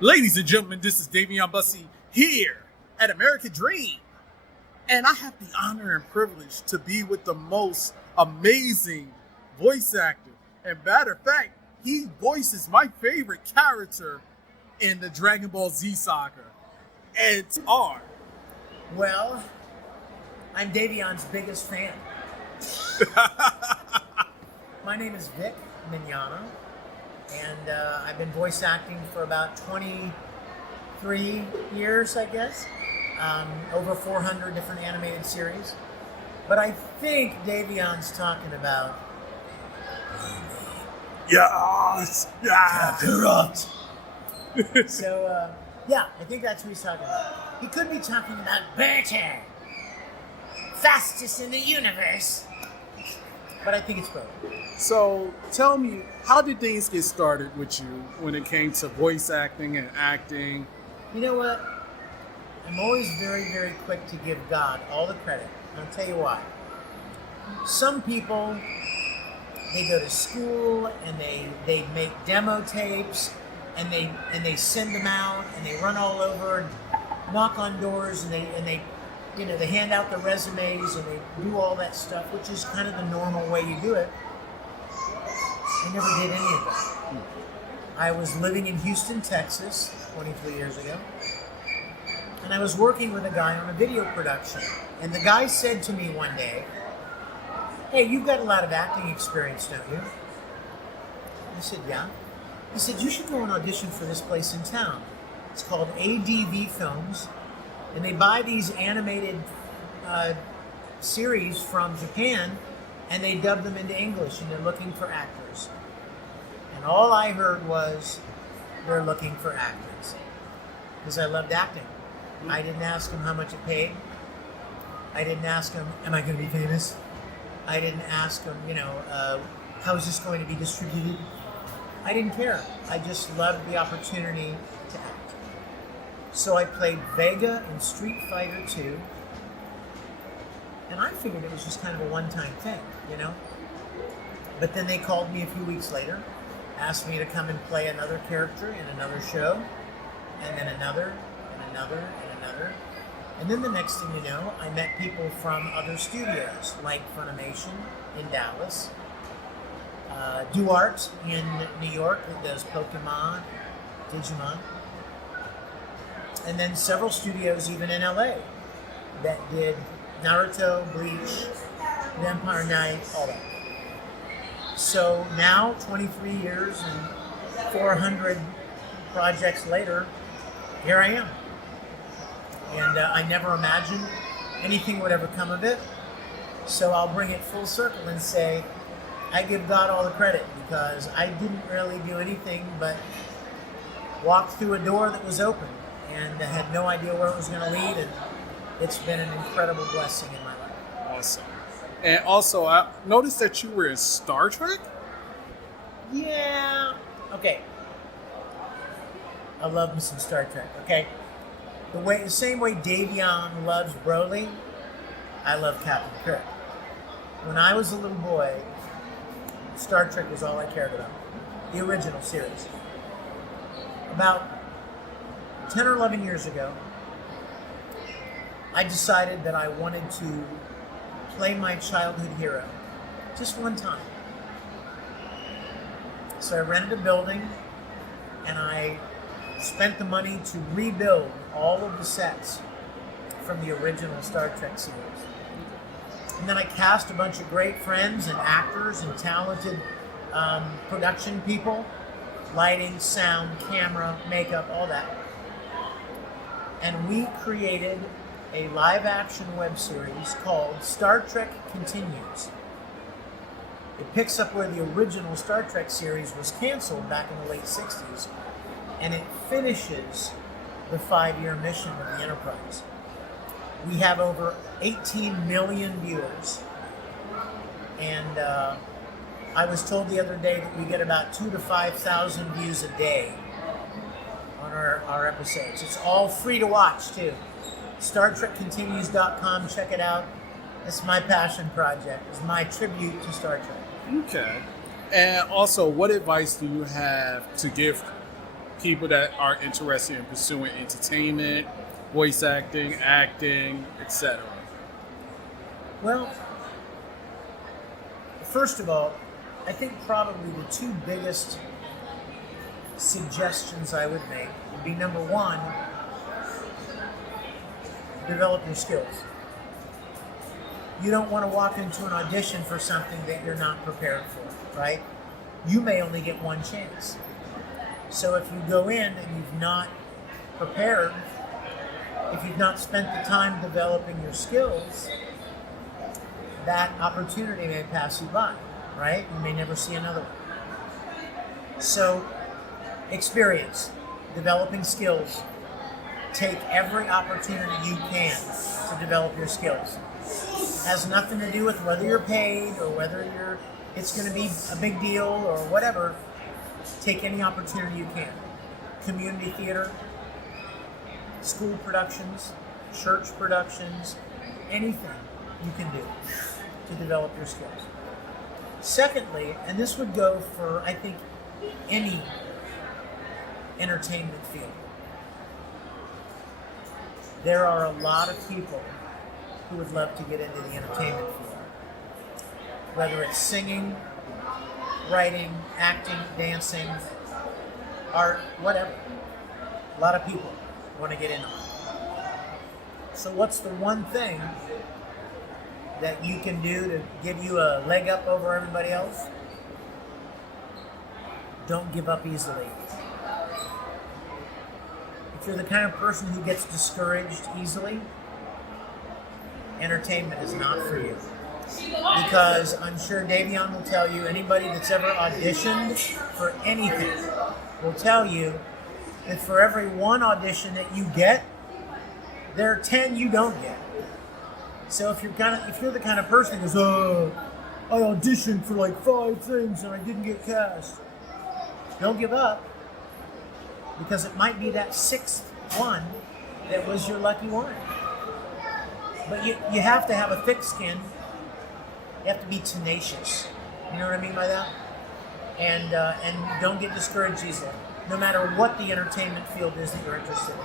Ladies and gentlemen, this is Bubsy here at American Dream. And I have the honor and privilege to be with the most amazing voice actor. And matter of fact, he voices my favorite character in the Dragonball Z saga. And R. Well, I'm Davion's biggest fan. My name is Vic Mignogna, and I've been voice acting for about 23 years, I guess. Over 400 different animated series. But I think Davion's talking about... Yes! Kakarot! So, yeah, I think that's what he's talking about. He could be talking about Burter, fastest in the universe. But I think it's both. So tell me, how did things get started with you when it came to voice acting and acting? You know what? I'm always very, very quick to give God all the credit. And I'll tell you why. Some people, they go to school and they make demo tapes and they send them out and they run all over and knock on doors and they they hand out the resumes and they do all that stuff, which is kind of the normal way you do it. I never did any of that. I was living in Houston, Texas, 23 years ago, and I was working with a guy on a video production. And the guy said to me one day, "Hey, you've got a lot of acting experience, don't you?" I said, "Yeah." He said, "You should go and audition for this place in town. It's called ADV Films, and they buy these animated series from Japan, and they dub them into English, and they're looking for actors." And all I heard was, "They're looking for actors." Because I loved acting. I didn't ask him how much it paid. I didn't ask him, am I going to be famous? I didn't ask him, how is this going to be distributed? I didn't care. I just loved the opportunity to act. So I played Vega in Street Fighter 2. And I figured it was just kind of a one-time thing, But then they called me a few weeks later, asked me to come and play another character in another show, and then another, and another, and another. And then the next thing you know, I met people from other studios, like Funimation in Dallas, Duart in New York that does Pokemon, Digimon, and then several studios even in LA that did Naruto, Bleach, Vampire Knight, all that. So now, 23 years and 400 projects later, here I am. And I never imagined anything would ever come of it. So I'll bring it full circle and say, I give God all the credit because I didn't really do anything but walk through a door that was open and I had no idea where it was going to lead, and it's been an incredible blessing in my life. Awesome. And also, I noticed that you were in Star Trek? Yeah. Okay. I love me some Star Trek, okay? The same way Davion loves Broly, I love Captain Kirk. When I was a little boy, Star Trek was all I cared about. The original series. About 10 or 11 years ago, I decided that I wanted to play my childhood hero just one time. So I rented a building and I spent the money to rebuild all of the sets from the original Star Trek series. And then I cast a bunch of great friends and actors and talented production people, lighting, sound, camera, makeup, all that. And we created a live-action web series called Star Trek Continues. It picks up where the original Star Trek series was canceled back in the late 60s, and it finishes the 5-year mission of the Enterprise. We have over 18 million viewers, and I was told the other day that we get about 2,000 to 5,000 views a day on our episodes. It's all free to watch, too. StarTrekContinues.com, check it out. It's my passion project. It's my tribute to Star Trek. Okay. And also, what advice do you have to give people that are interested in pursuing entertainment, voice acting, etc.? Well, first of all, I think probably the two biggest suggestions I would make would be, number one, develop your skills. You don't want to walk into an audition for something that you're not prepared for, right? You may only get one chance. So if you go in and you've not prepared, if you've not spent the time developing your skills, that opportunity may pass you by, right? You may never see another one. So, experience, developing skills. Take every opportunity you can to develop your skills. Has nothing to do with whether you're paid or whether it's going to be a big deal or whatever. Take any opportunity you can. Community theater, school productions, church productions, anything you can do to develop your skills. Secondly, and this would go for, I think, any entertainment field, there are a lot of people who would love to get into the entertainment field. Whether it's singing, writing, acting, dancing, art, whatever. A lot of people want to get in on it. So what's the one thing that you can do to give you a leg up over everybody else? Don't give up easily. If you're the kind of person who gets discouraged easily, entertainment is not for you. Because I'm sure Davion will tell you, anybody that's ever auditioned for anything will tell you that for every one audition that you get, there are 10 you don't get. So if you're the kind of person who goes, I auditioned for like 5 things and I didn't get cast, don't give up, because it might be that 6th one that was your lucky one. But you have to have a thick skin. You have to be tenacious. You know what I mean by that? And don't get discouraged easily, no matter what the entertainment field is that you're interested in.